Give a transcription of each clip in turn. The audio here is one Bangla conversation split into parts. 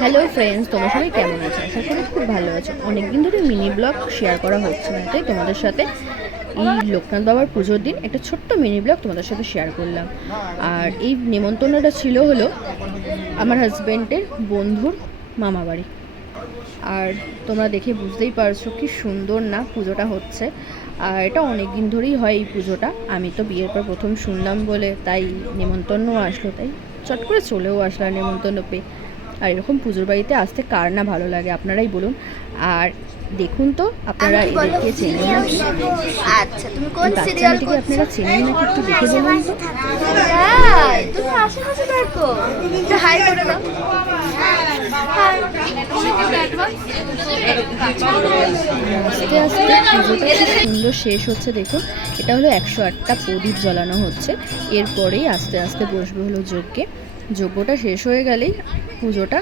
হ্যালো ফ্রেন্ডস, তোমরা সবাই কেমন আছো? আশা করি খুব ভালো আছো। অনেকদিন ধরে মিনি ব্লগ শেয়ার করা হচ্ছে না, তাই তোমাদের সাথে এই লোকনাথ বাবার পুজোর দিন একটা ছোট্ট মিনি ব্লগ তোমাদের সাথে শেয়ার করলাম। আর এই নেমন্তন্নটা ছিল হলো আমার হাজব্যান্ডের বন্ধুর মামা বাড়ি। আর তোমরা দেখে বুঝতেই পারছো কি সুন্দর না পুজোটা হচ্ছে। আর এটা অনেক দিন ধরেই হয় এই পুজোটা। আমি তো বিয়ের পর প্রথম শুনলাম বলে তাই নেমন্তন্ন আসলো, তাই চট করে চলেও আসলাম নেমন্তন্ন পেয়ে। আর এরকম পুজোর বাড়িতে আসতে কার না ভালো লাগে, আপনারাই বলুন। আর দেখুন তো, আপনারা এদেরকে চেনেন নাকি? আচ্ছা, তুমি কোন সিরিয়াল বাচ্চাটিকে করছো? আপনারা চেনেন নাকি একটু দেখে বলুন তো। তাই তুমি আশেপাশে দেখো, একটু হাই করে দাও। হাই। আস্তে আস্তে পুজোটা খুব সুন্দর শেষ হচ্ছে। দেখুন, এটা হলো 108টা প্রদীপ জ্বালানো হচ্ছে। এরপরেই আস্তে আস্তে বসবে হলো যজ্ঞে। যজ্ঞটা শেষ হয়ে গেলেই পুজোটা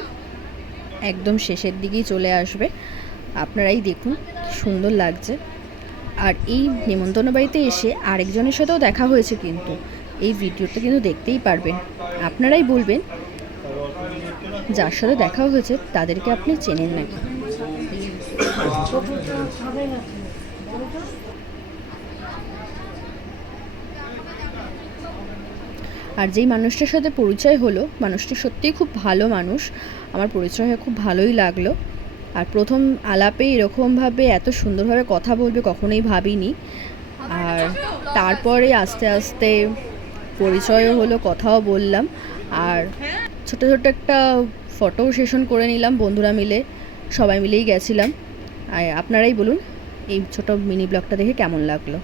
একদম শেষের দিকেই চলে আসবে। আপনারাই দেখুন কি সুন্দর লাগছে। আর এই নেমন্তন্ন বাড়িতে এসে আরেকজনের সাথেও দেখা হয়েছে, কিন্তু এই ভিডিওতে কিন্তু দেখতেই পারবেন। আপনারাই বলবেন যার সাথে দেখা হয়েছে তাদেরকে আপনি চেনেন নাকি। আর যেই মানুষটার সাথে পরিচয় হলো, মানুষটি সত্যিই খুব ভালো মানুষ। আমার পরিচয় হয়ে খুব ভালোই লাগলো। আর প্রথম আলাপে এরকমভাবে এত সুন্দরভাবে কথা বলবে কখনোই ভাবিনি। আর তারপরে আস্তে আস্তে পরিচয়ও হলো, কথাও বললাম। আর ছোটো ছোটো একটা ফটো সেশন করে নিলাম বন্ধুরা মিলে, সবাই মিলেই গেছিলাম। আর আপনারাই বলুন এই ছোটো মিনি ব্লগটা দেখে কেমন লাগলো।